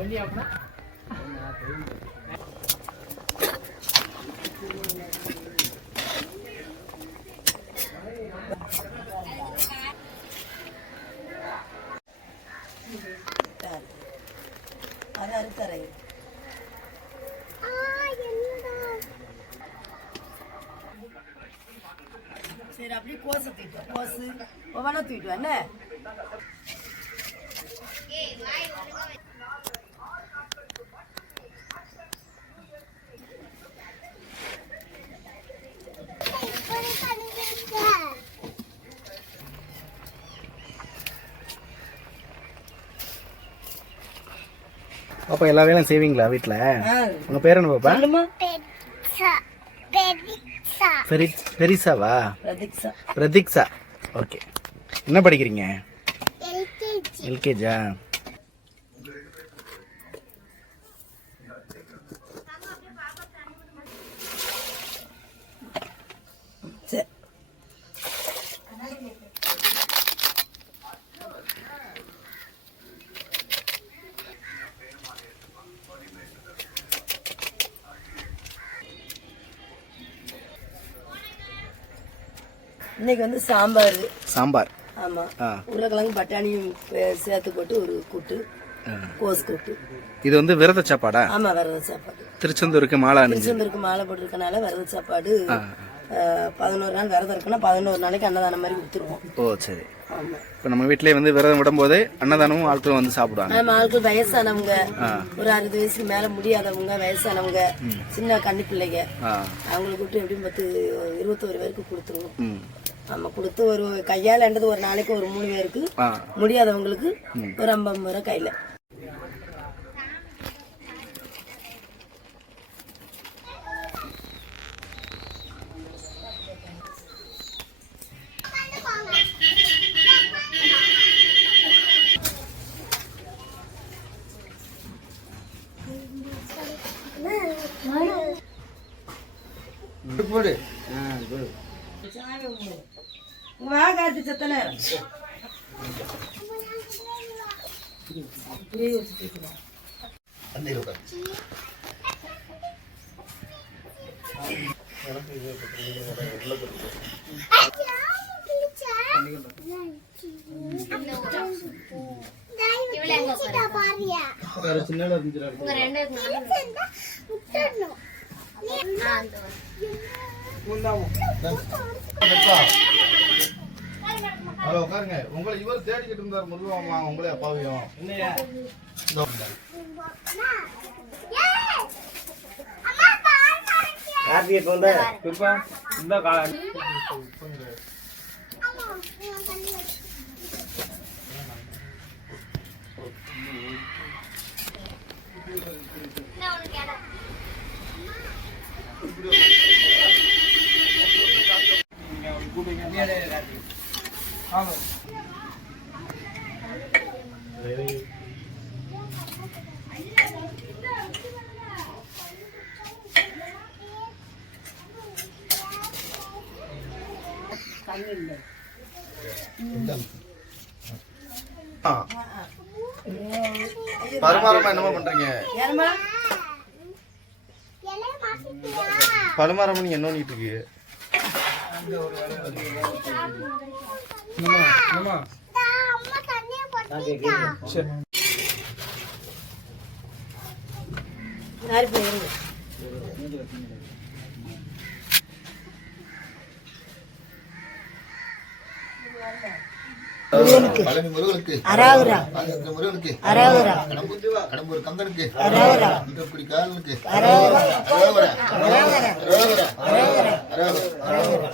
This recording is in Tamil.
அது அறுத்தரை சரி அப்படியே கோசை தூக்கிட்டோம். கோசு ஒவ்வொன்றா தூக்கிட்டு என்ன பாப்பா எல்லா வேலையும் செய்வீங்களா வீட்டில்? உங்கள் பேர் என்ன பாப்பா? பெரிசாவா? பிரதீக்ஷா. ஓகே. என்ன படிக்கிறீங்க? எல்கேஜா? சரி. இன்னைக்கு வந்து சாம்பார். ஆமா, உருளைக்கிழங்கு பட்டாணியும் சேர்த்து போட்டு ஒரு கூட்டு, கோஸ் கூட்டு. இது வந்து விரத சாப்பாடா? ஆமா, விரத சாப்பாடு. திருச்செந்தூருக்கு மாலை போட்டிருக்கனால விரத சாப்பாடு. 11 நாள் விரதம் இருக்குன்னா 11 நாளைக்கு அன்னதானம் மாதிரி கொடுத்துருவோம். ஓ சரி. இப்போ நம்ம வீட்டிலே வந்து விரதம் விடும்போது அன்னதானமும் ஆட்கள் வந்து சாப்பிடுவாங்க. நம்ம ஆட்கள் வயசானவங்க, ஒரு 60 வயசுக்கு மேல முடியாதவங்க, வயசானவங்க, சின்ன கண்ணு பிள்ளைங்க, அவங்களுக்கு விட்டு எப்படியும் 21 பேருக்கு கொடுத்துருவோம். நம்ம கொடுத்து ஒரு கையால் என்றது ஒரு நாளைக்கு ஒரு 3 பேருக்கு, முடியாதவங்களுக்கு ஒரு 50 ரூபா கையில. போடு. வாகாச்சு சத்தன ஹலோ உட்காருங்க. உங்களை இவர் தேடிக்கிட்டு இருந்தார் முருகமா, உங்களே அப்பாவியும். பருமாறமா என்னமா பண்றீங்க? பருமாறமா நீ என்ன பண்ணிட்டு இருக்கு? முருகனுக்கு அரோகரா, முருகனுக்கு அரோகரா, கடம்பூர் கந்தனுக்கு அரோகரா, இந்தக்குடி காலனுக்கு அரோகரா, அரோகரா, அரோகரா, அரோகரா, அரோகரா, அரோகரா.